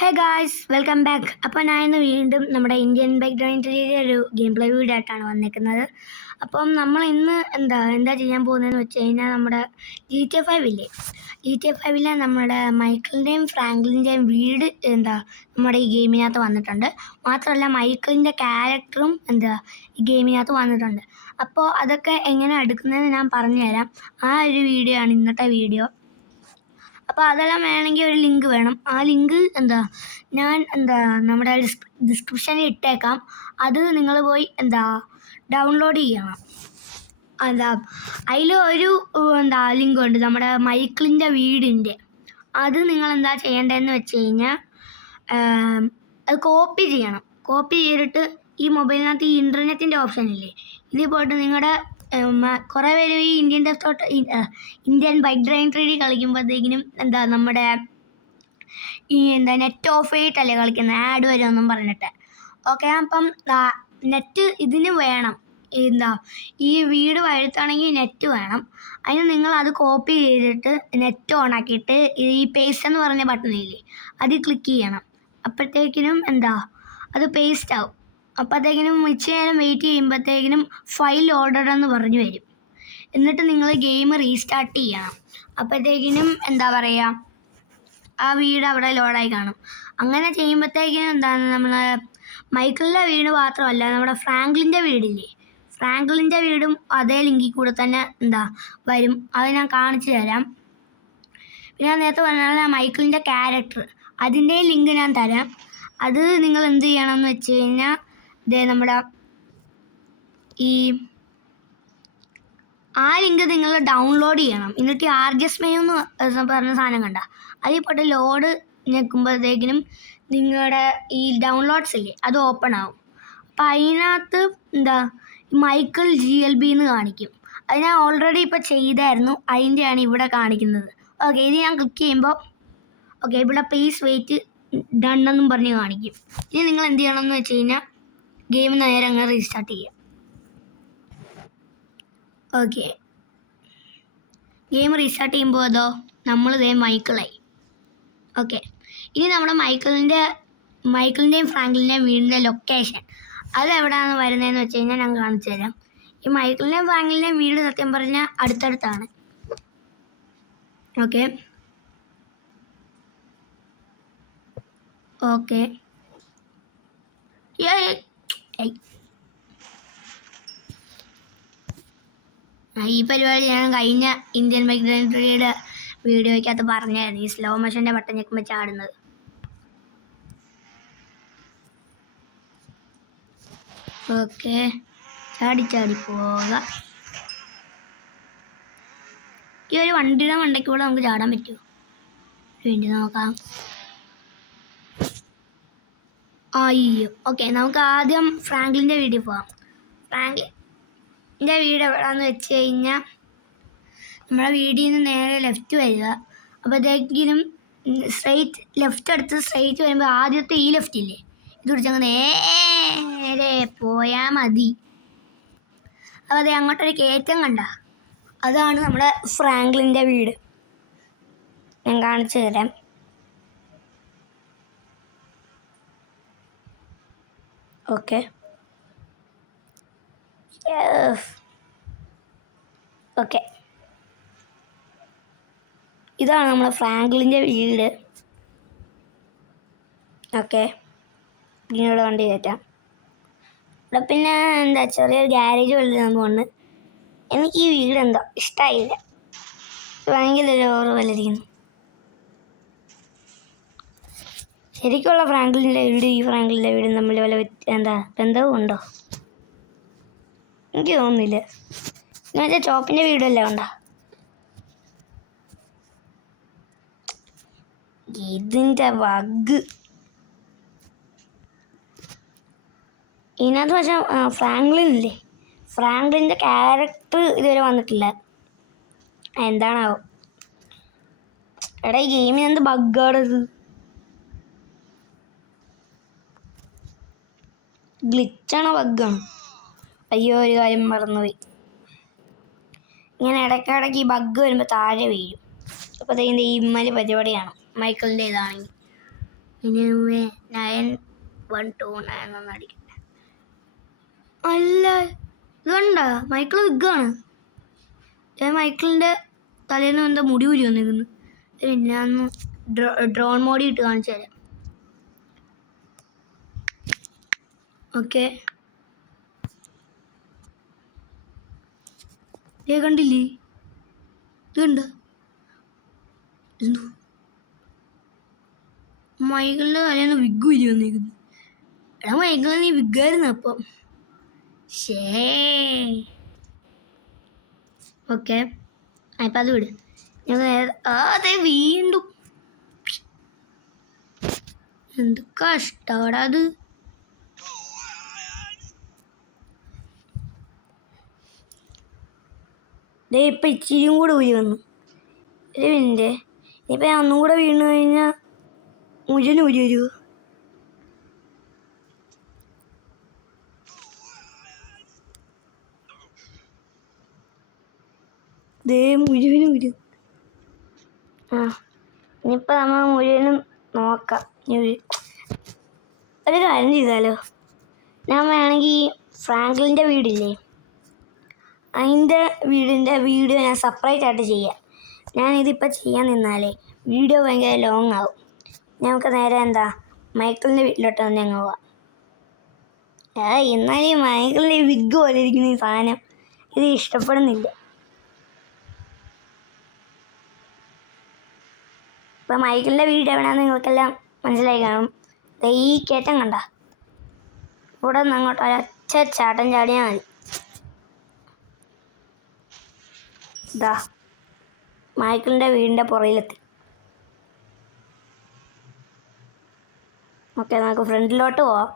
Hey guys, welcome back. അപ്പോൾ ഞാൻ ഇന്ന് വീണ്ടും നമ്മുടെ ഇന്ത്യൻ ബൈക്ക് ഡ്രൈവിൻ്റെ ഒരു ഗെയിം പ്ലേ വീഡിയോ ആയിട്ടാണ് വന്നിരിക്കുന്നത്. അപ്പം നമ്മൾ ഇന്ന് എന്താ ചെയ്യാൻ പോകുന്നതെന്ന് വെച്ച് കഴിഞ്ഞാൽ നമ്മുടെ GTA 5 ഇല്ലേ, GTA 5 നമ്മുടെ മൈക്കിളിൻ്റെയും ഫ്രാങ്ക്ലിൻ്റെയും വീട് നമ്മുടെ ഈ ഗെയിമിനകത്ത് വന്നിട്ടുണ്ട്. മാത്രമല്ല മൈക്കിളിൻ്റെ ക്യാരക്ടറും ഈ ഗെയിമിനകത്ത് വന്നിട്ടുണ്ട്. അപ്പോൾ അതൊക്കെ എങ്ങനെ എടുക്കുന്നതെന്ന് ഞാൻ പറഞ്ഞു തരാം. ആ ഒരു വീഡിയോ ആണ് ഇന്നത്തെ വീഡിയോ. അപ്പോൾ അതെല്ലാം വേണമെങ്കിൽ ഒരു ലിങ്ക് വേണം. ആ ലിങ്ക് ഞാൻ നമ്മുടെ ഡിസ്ക്രിപ്ഷനിൽ ഇട്ടേക്കാം. അത് നിങ്ങൾ പോയി ഡൗൺലോഡ് ചെയ്യണം. അതിൽ ഒരു ലിങ്ക് ഉണ്ട് നമ്മുടെ മൈക്കിളിൻ്റെ വീടിൻ്റെ. അത് നിങ്ങൾ ചെയ്യേണ്ടതെന്ന് വെച്ച് കഴിഞ്ഞാൽ അത് കോപ്പി ചെയ്യണം. കോപ്പി ചെയ്തിട്ട് ഈ മൊബൈലിനകത്ത് ഈ ഇൻ്റർനെറ്റിൻ്റെ ഓപ്ഷൻ ഇല്ലേ, ഇതിൽ പോയിട്ട് നിങ്ങളുടെ കുറേ പേര് ഈ ഇന്ത്യൻ ബൈക്ക് ഡ്രൈവിംഗ് 3D കളിക്കുമ്പോഴത്തേക്കിനും നമ്മുടെ ഈ നെറ്റ് ഓഫ് ചെയ്തിട്ടല്ലേ കളിക്കുന്നത്, ആഡ് വരുമെന്നും പറഞ്ഞിട്ട്. ഓക്കെ, അപ്പം നെറ്റ് ഇതിന് വേണം. ഈ വീട് വരുത്താണെങ്കിൽ നെറ്റ് വേണം. അതിന് നിങ്ങൾ അത് കോപ്പി ചെയ്തിട്ട് നെറ്റ് ഓൺ ആക്കിയിട്ട് ഈ പേസ്റ്റ് എന്ന് പറഞ്ഞ ബട്ടണില്ലേ, അതിൽ ക്ലിക്ക് ചെയ്യണം. അപ്പോഴത്തേക്കിനും അത് പേസ്റ്റ് ആവും. അപ്പോഴത്തേക്കിനും ഇച്ചിരി നേരം വെയിറ്റ് ചെയ്യുമ്പോഴത്തേക്കിനും ഫയൽ ഓർഡർ എന്ന് പറഞ്ഞു വരും. എന്നിട്ട് നിങ്ങൾ ഗെയിം റീസ്റ്റാർട്ട് ചെയ്യണം. അപ്പോഴത്തേക്കിനും ആ വീട് അവിടെ ലോഡായി കാണും. അങ്ങനെ ചെയ്യുമ്പോഴത്തേക്കിനും നമ്മൾ മൈക്കിളിൻ്റെ വീട് മാത്രമല്ല, നമ്മുടെ ഫ്രാങ്ക്ലിൻ്റെ വീടില്ലേ, ഫ്രാങ്ക്ലിൻ്റെ വീടും അതേ ലിങ്കിൽ കൂടെ തന്നെ വരും. അത് ഞാൻ കാണിച്ചു തരാം. പിന്നെ ഞാൻ നേരത്തെ പറഞ്ഞാൽ മൈക്കിളിൻ്റെ ക്യാരക്ടർ, അതിൻ്റെ ലിങ്ക് ഞാൻ തരാം. അത് നിങ്ങൾ എന്ത് ചെയ്യണമെന്ന് വെച്ച് കഴിഞ്ഞാൽ നമ്മുടെ ആ ലിങ്ക് നിങ്ങൾ ഡൗൺലോഡ് ചെയ്യണം. എന്നിട്ട് RGS മെനു എന്ന് പറഞ്ഞ സാധനം കണ്ട അതിൽ പോയിട്ട് ലോഡ് ഞെക്കുമ്പോഴത്തേക്കിനും നിങ്ങളുടെ ഈ ഡൗൺലോഡ്സ് ഇല്ലേ അത് ഓപ്പൺ ആവും. അപ്പം അതിനകത്ത് മൈക്കിൾ GLB എന്ന് കാണിക്കും. അത് ഞാൻ ഓൾറെഡി ഇപ്പോൾ ചെയ്തായിരുന്നു, അതിൻ്റെയാണ് ഇവിടെ കാണിക്കുന്നത്. ഓക്കെ, ഇത് ഞാൻ ക്ലിക്ക് ചെയ്യുമ്പോൾ ഇവിടെ പ്ലീസ് വെയിറ്റ് ഡൺ എന്നും പറഞ്ഞ് കാണിക്കും. ഇനി നിങ്ങൾ എന്ത് ചെയ്യണമെന്ന് വെച്ച് കഴിഞ്ഞാൽ ഗെയിം നേരെ അങ്ങ് റീസ്റ്റാർട്ട് ചെയ്യാം. ഓക്കെ, ഗെയിം റീസ്റ്റാർട്ട് ചെയ്യുമ്പോൾ നമ്മൾ മൈക്കിളായി. ഓക്കെ, ഇനി നമ്മുടെ മൈക്കിളിൻ്റെയും ഫ്രാങ്ക്ലിൻ്റെയും വീടിൻ്റെ ലൊക്കേഷൻ അതെവിടെയാണ് വരുന്നതെന്ന് വെച്ച് കഴിഞ്ഞാൽ ഞാൻ കാണിച്ചു തരാം. ഈ മൈക്കിളിൻ്റെയും ഫ്രാങ്ക്ലിൻ്റെയും വീട് സത്യം പറഞ്ഞാൽ അടുത്തടുത്താണ്. ഓക്കെ ഓക്കെ ഈ പരിപാടി ഞാൻ കഴിഞ്ഞ ഇന്ത്യൻ ബൈക്ക് ഡ്രൈവിംഗ് വീഡിയോയ്ക്കകത്ത് പറഞ്ഞായിരുന്നു, ഈ സ്ലോ മോഷൻ്റെ ബട്ടൺ ഞെക്കുമ്പോൾ ചാടുന്നത്. ഓക്കെ, ചാടി പോവുക. ഈ ഒരു വണ്ടിയുടെ മണ്ടയ്ക്കൂടെ നമുക്ക് ചാടാൻ പറ്റുമോ? വേണ്ടി നോക്കാം. അയ്യോ, ഓക്കെ, നമുക്ക് ആദ്യം ഫ്രാങ്ക്ലിൻ്റെ വീട്ടിൽ പോകാം. ഫ്രാങ്ക്ലിൻ്റെ വീട് എവിടെയാണെന്ന് വെച്ച് കഴിഞ്ഞാൽ നമ്മുടെ വീടിൽ നിന്ന് നേരെ ലെഫ്റ്റ് വരിക. അപ്പോഴത്തേക്കിനും സ്ട്രെയിറ്റ് ലെഫ്റ്റ് എടുത്ത് സ്ട്രെയിറ്റ് വരുമ്പോൾ ആദ്യത്തെ ഈ ലെഫ്റ്റ് ഇല്ലേ, ഇത് പിടിച്ചങ്ങ് നേരെ പോയാൽ മതി. അപ്പോൾ അതെ, അങ്ങോട്ടൊരു കയറ്റം കണ്ട, അതാണ് നമ്മുടെ ഫ്രാങ്ക്ലിൻ്റെ വീട്. ഞാൻ കാണിച്ചു തരാം. ഓക്കെ ഓക്കെ, ഇതാണ് നമ്മുടെ ഫ്രാങ്ക്ലിൻ്റെ വീട്. ഓക്കെ, ഇതിനോട് വണ്ടി കയറ്റാം. ഇവിടെ പിന്നെ ചെറിയൊരു ഗ്യാരേജ് പോലെ സംഭവമുണ്ട്. എനിക്ക് ഈ വീട് ഇഷ്ടമായില്ല, ഭയങ്കര ഓറ് വല്ലരിക്കുന്നു. ശരിക്കുള്ള ഫ്രാങ്ക്ലിൻ്റെ വീട് ഈ ഫ്രാങ്ക്ലിൻ്റെ വീടും തമ്മിൽ വല്ല ബന്ധവും ഉണ്ടോ? എനിക്ക് തോന്നുന്നില്ല. എന്നുവെച്ചാൽ ചോപ്പിൻ്റെ വീടല്ലേ ഉണ്ടോ? ഇതിൻ്റെ വഗ് ഇതിനകത്ത് പക്ഷേ ഫ്രാങ്ക്ലിൻ ഇല്ലേ, ഫ്രാങ്ക്ലിൻ്റെ ക്യാരക്ടർ ഇതുവരെ വന്നിട്ടില്ല. എന്താണാവോ? എടാ, ഈ ഗെയിമിന് ബഗ്ഗാണ് ഇത്. ഗ്ലിച്ചാണോ ബഗ്ഗാണോ? അയ്യോ, ഒരു കാര്യം മറന്നുപോയി. ഇങ്ങനെ ഇടയ്ക്കിടയ്ക്ക് ഈ ബഗ് വരുമ്പോൾ താഴെ വീഴും. അപ്പോൾ ഇതിൻ്റെ ഈ ഇമ്മല് പരിപാടിയാണ് മൈക്കിളിൻ്റെ ഇതാണെങ്കിൽ. ഇനി 9129 ഒന്ന് അടിക്കട്ടെ. അല്ല ഇത് കണ്ട മൈക്കിൾ വിഗാണ്. മൈക്കിളിൻ്റെ തലേന്ന് എന്താ മുടി ഊരി വന്നിരുന്നു. പിന്നെ അന്ന് ഡ്രോൺ മോഡി ഇട്ട് കാണിച്ചു തരാം. ഓക്കെ കണ്ടില്ലേ? ഇത് കണ്ട മൈക്കിളിൻ്റെ തലേന്ന് വിഗ് ഊരി വന്നിരിക്കുന്നു. എടാ മൈക്കിളിന് നീ വിഗായിരുന്നു അപ്പം. ശേ ഓക്കെ ഇപ്പം അത് വിട്. അതെ വീണ്ടും എന്ത് കഷ്ടടാ അത്. ഇപ്പം ഇച്ചിരിയും കൂടെ ഊരി വന്നു. ഒരു മിനിറ്റ്, ഇപ്പം ഞാൻ ഒന്നും കൂടെ വീണ് കഴിഞ്ഞാൽ മുഴുവൻ ഊരി വരുമോ? മുഴുവനും ഊരി. ഇനിയിപ്പോൾ നമ്മൾ മുഴുവനും നോക്കാം. ഒരു കാര്യം ചെയ്താലോ, ഞാൻ വേണമെങ്കിൽ ഫ്രാങ്ക്ലിൻ്റെ വീടില്ലേ അതിൻ്റെ വീഡിയോ ഞാൻ സെപ്പറേറ്റ് ആയിട്ട് ചെയ്യാം. ഞാനിതിപ്പോൾ ചെയ്യാൻ നിന്നാലേ വീഡിയോ ഭയങ്കര ലോങ് ആവും. നമുക്ക് നേരെ മൈക്കിളിൻ്റെ വീട്ടിലോട്ട് തന്നെ അങ്ങ് പോവാം. എന്നാലും ഈ മൈക്കിളിൻ്റെ വിഗ് പോലെ ഇരിക്കുന്ന ഈ സാധനം ഇത് ഇഷ്ടപ്പെടുന്നില്ല. ഇപ്പം മൈക്കിളിൻ്റെ വീട് എവിടെയാണെന്ന് നിങ്ങൾക്കെല്ലാം മനസ്സിലായി കാണും. ഈ കയറ്റം കണ്ട ഇവിടെ നിന്ന് അങ്ങോട്ട് ഒരൊറ്റ ചാട്ടം ചാടിയാൽ മതി. ഇതാ മൈക്കിളിൻ്റെ വീടിൻ്റെ പുറയിലെത്തി. ഓക്കെ നമുക്ക് ഫ്രണ്ടിലോട്ട് പോവാം.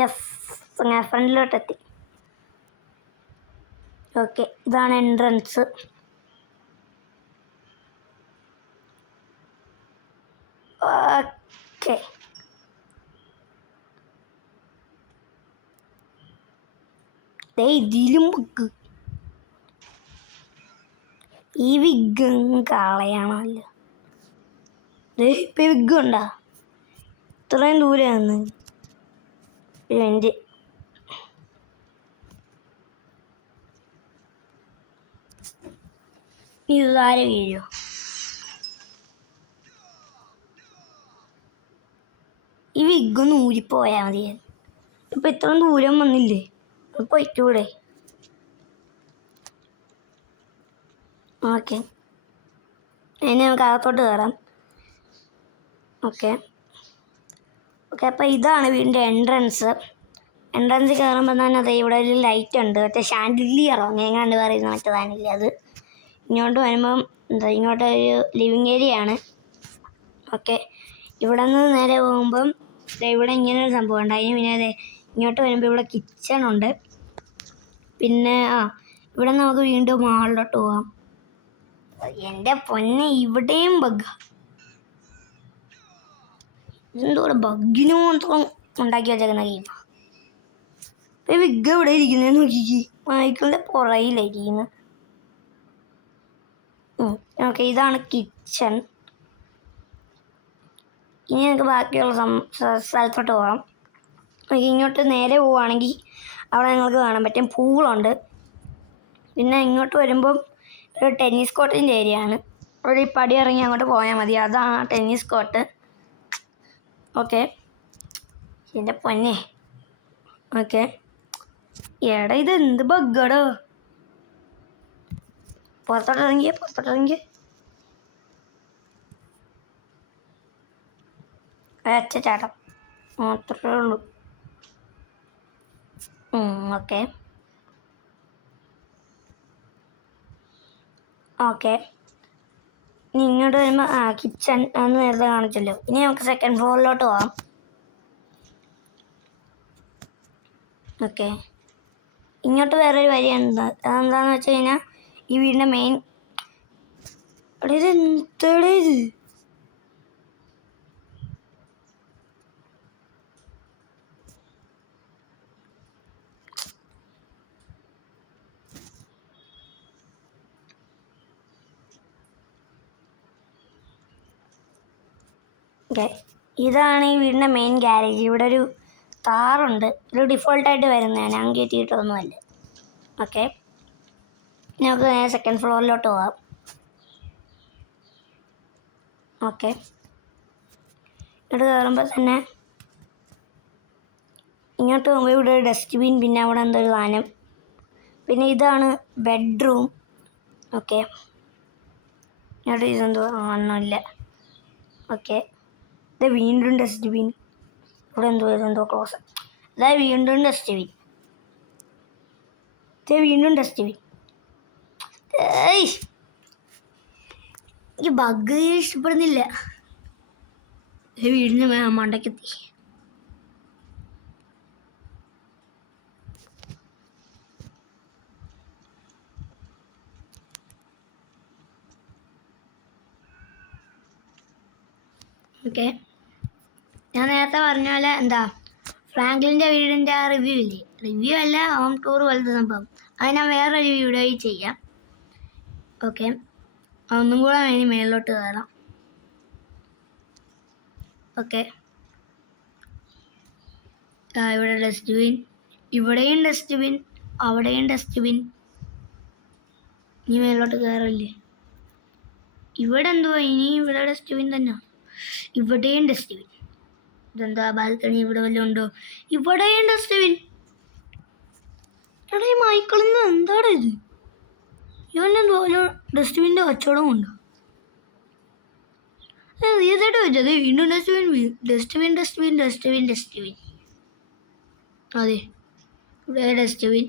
യെസ് അങ്ങനെ ഫ്രണ്ടിലോട്ടെത്തി. ഓക്കെ ഇതാണ് എൻട്രൻസ്. ഓക്കെ ഇതിലും വിഗ്, ഈ വിഗ് കളയാണല്ലോ. ഇപ്പം വിഗ് ഉണ്ടോ? ഇത്രയും ദൂരെയാണ്. എൻ്റെ ഇതാരെ വീഴോ? ഈ വിഗൊന്ന് ഊരിപ്പോയാൽ മതി. ഇപ്പം ഇത്രയും ദൂരം വന്നില്ലേ, അത് പൊയ്ക്കൂടെ? ഓക്കെ ഇനി നമുക്ക് അകത്തോട്ട് കയറാം. ഓക്കെ അപ്പോൾ ഇതാണ് വീടിൻ്റെ എൻട്രൻസ് കയറുമ്പോൾ തന്നെ അതെ ഇവിടെ ഒരു ലൈറ്റ് ഉണ്ട്. മറ്റേ ഷാൻഡിലിയറോ എങ്ങാണ്ട് പറയുന്ന മറ്റേതാണില്ല അത്. ഇങ്ങോട്ട് വരുമ്പം ഇങ്ങോട്ട് ഒരു ലിവിങ് ഏരിയ ആണ്. ഓക്കെ ഇവിടെ നിന്ന് നേരെ പോകുമ്പം ഇവിടെ ഇങ്ങനെ ഒരു സംഭവം ഉണ്ട്. അതിന് പിന്നെ അതെ ഇങ്ങോട്ട് വരുമ്പോൾ ഇവിടെ കിച്ചൺ ഉണ്ട്. പിന്നെ ഇവിടെ നമുക്ക് വീണ്ടും മാളിലോട്ട് പോകാം. എൻ്റെ പൊന്നെ ഇവിടെയും ബഗ്ഗ. ഇതെന്തോടെ ബഗ്ഗിന് മാത്രം ഉണ്ടാക്കി വെച്ചേക്കുന്ന ഗെയിമാണ്. ഇപ്പം വിഗ് എവിടെ ഇരിക്കുന്നത് നോക്കിക്ക്, മൈക്കിളിൻ്റെ പുറയിലിരിക്കുന്നു. ഓക്കെ ഇതാണ് കിച്ചൺ. ഇനി നമുക്ക് ബാക്കിയുള്ള സ്ഥലത്തോട്ട് പോകാം. ഇങ്ങോട്ട് നേരെ പോവുകയാണെങ്കിൽ അവിടെ നിങ്ങൾക്ക് കാണാൻ പറ്റും പൂളുണ്ട്. പിന്നെ ഇങ്ങോട്ട് വരുമ്പം ഒരു ടെന്നീസ് കോർട്ടിൻ്റെ ഏരിയ ആണ്. ഒരു പടി ഇറങ്ങി അങ്ങോട്ട് പോയാൽ മതി, അതാണ് ടെന്നീസ് കോർട്ട്. ഓക്കെ എൻ്റെ പൊന്നെ. ഓക്കെ എടാ ഇത് എന്ത് ബഗ്ഗടോ. പുറത്തോട്ടിറങ്ങിയേ ഒരൊറ്റ ചാട്ടം മാത്രമേ ഉള്ളൂ. ഓക്കെ ഇനി ഇങ്ങോട്ട് വരുമ്പോൾ കിച്ചൺ എന്ന് നേരത്തെ കാണിച്ചല്ലോ. ഇനി നമുക്ക് സെക്കൻഡ് ഫ്ലോറിലോട്ട് പോകാം. ഓക്കെ ഇങ്ങോട്ട് വേറൊരു വഴിയുണ്ട്. അതെന്താണെന്ന് വെച്ച് കഴിഞ്ഞാൽ ഈ വീടിൻ്റെ മെയിൻ ഇത് എന്തടേ ഇത്? ഓക്കെ, ഇതാണ് ഈ വീടിൻ്റെ മെയിൻ ഗ്യാരേജ്. ഇവിടെ ഒരു താറുണ്ട്. ഒരു ഡിഫോൾട്ടായിട്ട് വരുന്നതാണ്, ഞാൻ കയറ്റിയിട്ടൊന്നുമല്ല. ഓക്കെ, നമുക്ക് നേരെ സെക്കൻഡ് ഫ്ലോറിലോട്ട് പോകാം. ഓക്കെ, ഇവിടെ കയറുമ്പോൾ തന്നെ ഇങ്ങോട്ട് പോകുമ്പോൾ ഇവിടെ ഒരു ഡസ്റ്റ്ബിൻ, പിന്നെ അവിടെ എന്തൊരു സാധനം, പിന്നെ ഇതാണ് ബെഡ്റൂം. ഓക്കെ, ഇങ്ങോട്ട് ഇതെന്തോ ഒന്നുമില്ല. ഓക്കെ, ഇത് വീണ്ടും ഡസ്റ്റ്ബിൻ. ഇവിടെ ഇതെന്തോ ക്ലോസ്. അതായത് വീണ്ടും ഡസ്റ്റ്ബിൻ. ഇത് വീണ്ടും ഡസ്റ്റ്ബിൻ. എനിക്ക് ബഗ് ഇഷ്ടപ്പെടുന്നില്ല. വീടിന് മണ്ടക്കെത്തി. ഓക്കെ, ഞാൻ നേരത്തെ പറഞ്ഞ പോലെ ഫ്രാങ്ക്ലിൻ്റെ വീടിൻ്റെ ആ റിവ്യൂ ഇല്ലേ, റിവ്യൂ അല്ല, ഹോം ടൂർ പോലത്തെ സംഭവം, അത് ഞാൻ വേറൊരു വീഡിയോയിൽ ചെയ്യാം. ഓക്കെ, ഒന്നും കൂടെ ഇനി മേളിലോട്ട് കയറാം. ഓക്കെ, ഇവിടെ ഡസ്റ്റ്ബിൻ, ഇവിടെയും ഡസ്റ്റ്ബിൻ, അവിടെയും ഡസ്റ്റ്ബിൻ. ഇനി മേളിലോട്ട് കയറില്ലേ? ഇവിടെ എന്തുവാ ഇനി? ഇവിടെ ഡസ്റ്റ്ബിൻ തന്നെ, ഇവിടെയും ഡസ്റ്റ്ബിൻ. ഇതെന്താ ബാൽക്കണി ഇവിടെ വല്ലതും ഉണ്ടോ? ഇവിടെയും ഡസ്റ്റ്ബിൻ. എടാ, ഈ മൈക്കിളിന്ന് എന്താണ് ഇത്? ഇവനെന്തോ ഡസ്റ്റ്ബിൻ്റെ കച്ചവടമുണ്ടോ? ഏതായിട്ട് വെച്ചത് വീണ്ടും dustbin, dustbin dustbin dustbin dustbin. അതെ, ഇവിടെ ഡസ്റ്റ്ബിൻ.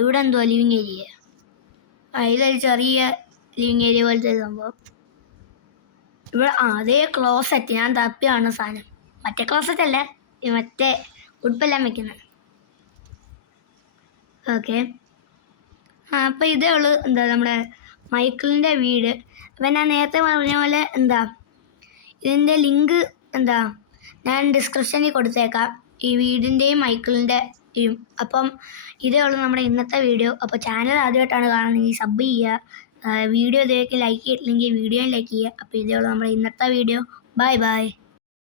ഇവിടെ എന്തുവാ ലിവിങ് ഏരിയ. ഇതൊരു ചെറിയ ലിവിങ് ഏരിയ പോലത്തെ സംഭവം. ഇവിടെ അതേ ക്ലോസറ്റ്, ഞാൻ തപ്പിയാണ് സാധനം. മറ്റേ ക്ലോസറ്റ് അല്ല, മറ്റേ ഉടുപ്പെല്ലാം വെക്കുന്നത്. ഓക്കെ, അപ്പോൾ ഇതേ ഉള്ളൂ നമ്മുടെ മൈക്കിളിൻ്റെ വീട്. അപ്പം ഞാൻ നേരത്തെ പറഞ്ഞ പോലെ ഇതിൻ്റെ ലിങ്ക് ഞാൻ ഡിസ്ക്രിപ്ഷനിൽ കൊടുത്തേക്കാം, ഈ വീടിൻ്റെയും മൈക്കിളിൻ്റെയും. അപ്പം ഇതേ ഉള്ളൂ നമ്മുടെ ഇന്നത്തെ വീഡിയോ. അപ്പോൾ ചാനൽ ആദ്യമായിട്ടാണ് കാണുന്നതെങ്കിൽ സബ് ചെയ്യുക. വീഡിയോ ഇതേക്ക് ലൈക്ക് ചെയ്തിട്ടില്ലെങ്കിൽ വീഡിയോയും ലൈക്ക് ചെയ്യുക. അപ്പോൾ ഇതേ ഉള്ളൂ നമ്മുടെ ഇന്നത്തെ വീഡിയോ. Bye bye.